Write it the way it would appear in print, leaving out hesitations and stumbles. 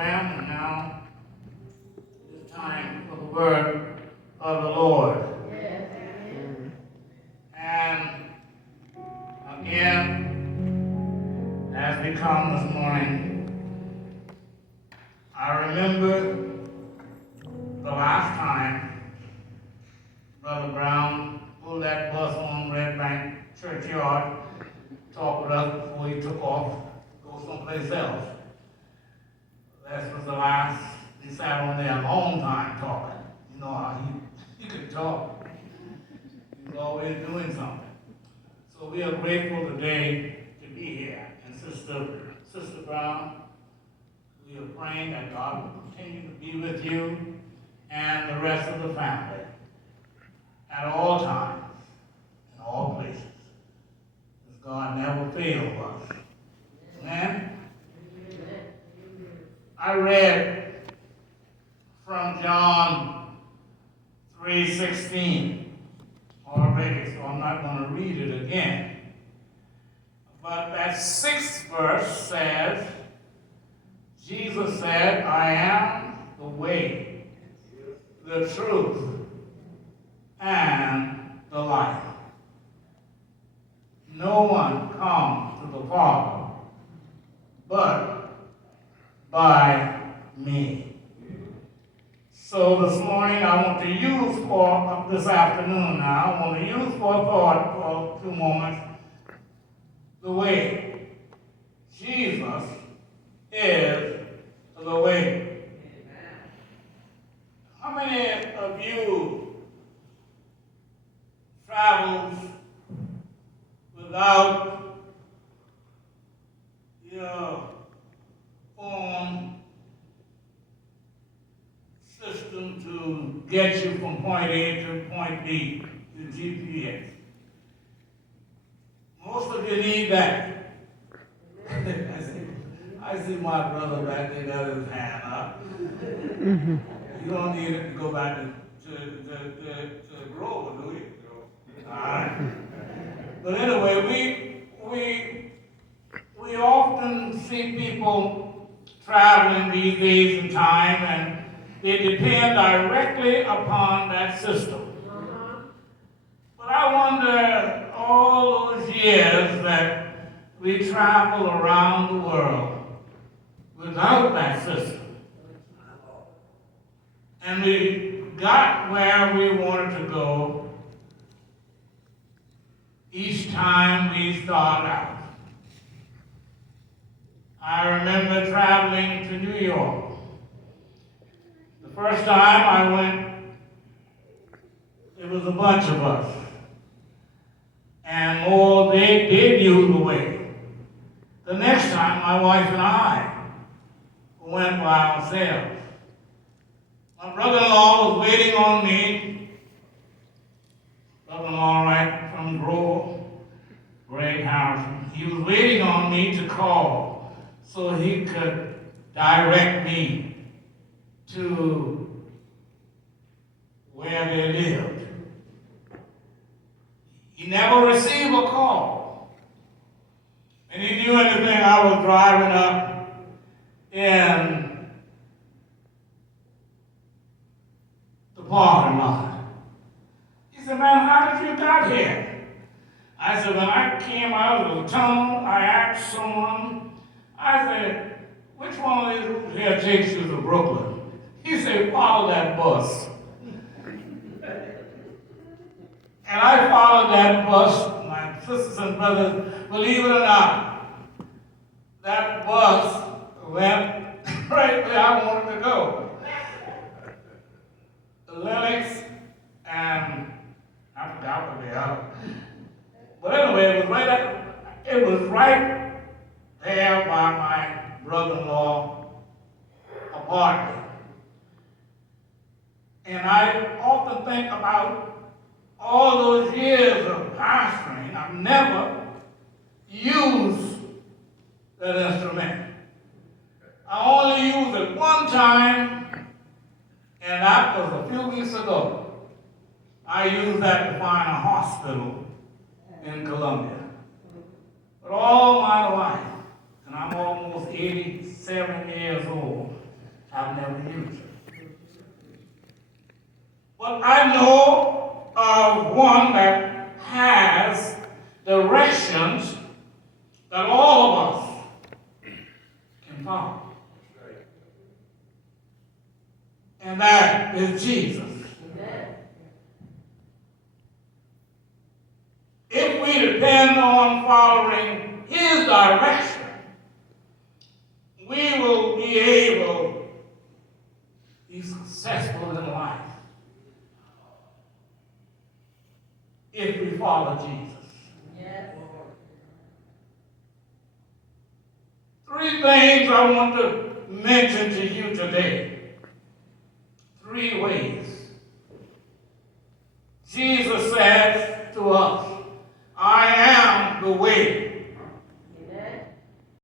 program, and now it's time for the word of the Lord. And again, as we come this morning, I remember the last time Brother Brown pulled that bus on Red Bank Churchyard, talked with us before he took off, go someplace else. That was the last, he sat on there a long time talking. You know how he could talk. He was always doing something. So we are grateful today to be here. And Sister Brown, we are praying that God will continue to be with you and the rest of the family at all times, in all places. Because God never failed us. Amen? I read from John 3:16 already, so I'm not going to read it again. But that 6th verse says, Jesus said, I am the way, the truth, and the life. No one comes to the Father but by me. So this morning I want to use this afternoon now, I want to use for thought for a few moments the way. Jesus is the way. How many of you travels without your phone system to get you from point A to point B, the GPS? Most of you need that. I see my brother back there got his hand up. You don't need it to go back to Grover, do you? All right. But anyway, we often see people traveling these days and time, and they depend directly upon that system. But I wonder, all those years that we travel around the world without that system, and we got where we wanted to go each time we start out. I remember traveling to New York. The first time I went, it was a bunch of us. And all they did use the way. The next time, my wife and I went by ourselves. My brother-in-law was waiting on me. Brother-in-law right from Grove, Greg Harrison. He was waiting on me to call so he could direct me to where they lived. He never received a call. And he knew anything I was driving up in the parking lot. He said, man, how did you get here? I said, when I came out of the tunnel, I asked someone, I said, which one of these routes here takes you to Brooklyn? He said, follow that bus. And I followed that bus, my sisters and brothers, believe it or not, that bus went right where I wanted to go. Lennox and I forgot what they are. But anyway, it was right there by my brother-in-law apartment. And I often think about all those years of pastoring. I've never used that instrument. I only used it one time, and that was a few weeks ago. I used that to find a hospital in Columbia. But all my life, and I'm almost 87 years old, I've never used it. But I know of one that has directions that all of us can follow. And that is Jesus. If we depend on following his direction, we will be able to be successful in life if we follow Jesus. Yes. Three things I want to mention to you today. Three ways. Jesus says to us, I am the way,